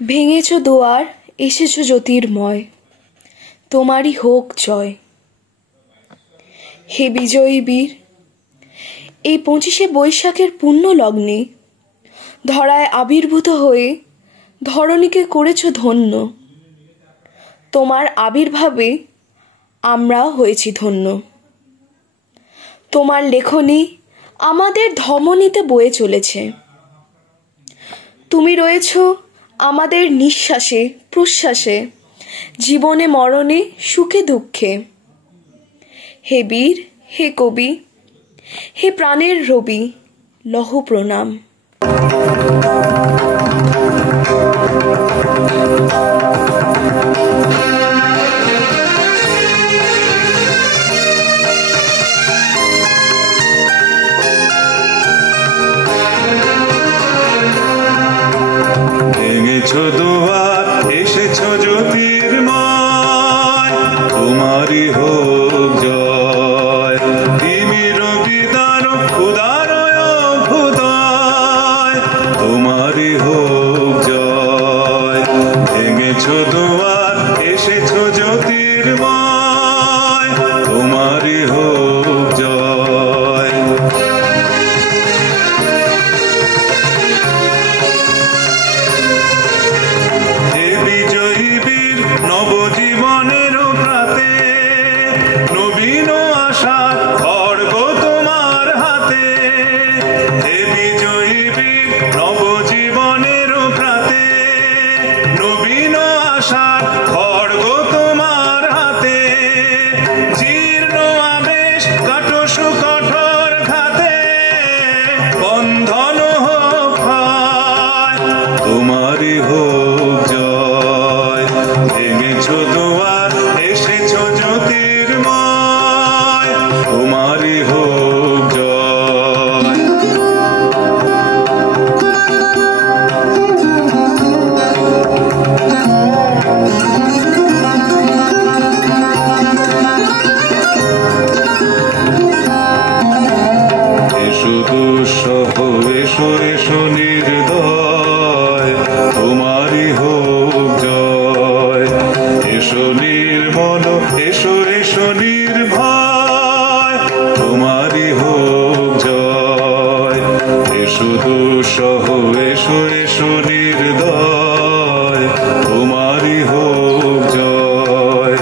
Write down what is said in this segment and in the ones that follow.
ভেঙেছ দুয়ার, এসেছ জ্যোতির্ময়, তোমারই হোক জয়। হে বিজয়ী বীর, এই 25শে বৈশাখের পুণ্য লগ্নে ধরায় আবির্ভূত হয়ে ধরণীকে করেছ ধন্য। তোমার আবির্ভাবে আমরা হয়েছি ধন্য। তোমার লেখনী আমাদের ধমনীতে বয়ে চলেছে। তুমি রয়েছ আমাদের নিঃশ্বাসে প্রশ্বাসে, জীবনে মরণে সুখে দুঃখে। হে বীর, হে কবি, হে প্রাণের রবি, লহ প্রণাম। ভেঙেছ দুয়ার, এসেছ জ্যোতির্ময়, তোমারই হোক জয়। তিমির বিদার উদারয় অভ্যুদয়, তোমারই হোক জয়। ভেঙেছ দুয়ার, এসেছ জ্যোতির্ময়, তোমারই হোক জয়। নবজীবনের প্রাতে নবীন আশার খড়গ তোমার হাতে। হে বিজয়ী বীর, নবজীবনের প্রাতে নবীন আশার খড়গ তোমার হাতে। জীর্ণ আবেশ কাটো সুকঠোর ঘাতে, বন্ধন হোক ক্ষয়, তোমারই হোক জয়। ভেঙেছ দুয়ার, এসেছ জ্যোতির্ময়, তোমারই হোক জয়। এসো দুঃসহ, এসো এসো নির্দয়, তোমারই হোক জয়। এসো নির্মল, এসো এসো নির্ভয়, তোমারই হোক জয়। এসো দুঃসহ, এসো এসো নির্দয়, তোমারই হোক জয়।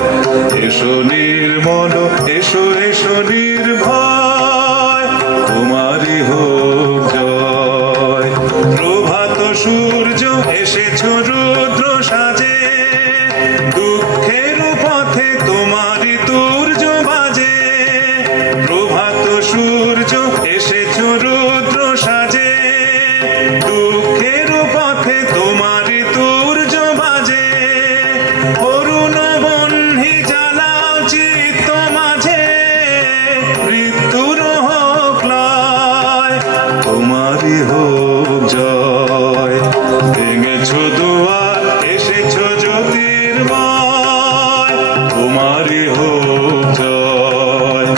এসো নির্মল, এসো এসো নির্ভয়, তোমারই হোক জয়। প্রভাত সূর্য এসেছ রুদ্র সাজে, দুঃখের পথে তোমারই তুর্য বাজে। প্রভাত সূর্য এসেছ রুদ্র সাজে, দুঃখের পথে তোমারই তুর্য বাজে। অরুণ বহ্নি জ্বালাও চিত্ত মাঝে, মৃত্যুর হোক লয়, তোমারই হোক জয়। ভেঙেছ দুয়ার, এসেছ জ্যোতির্ময়, তোমারই হোক জয়।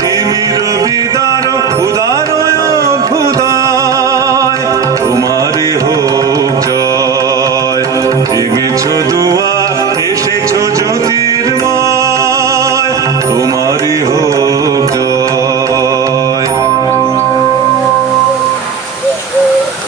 তিমির বিদার উদারয় অভ্যুদয়, তোমারই হোক জয়। ভেঙেছ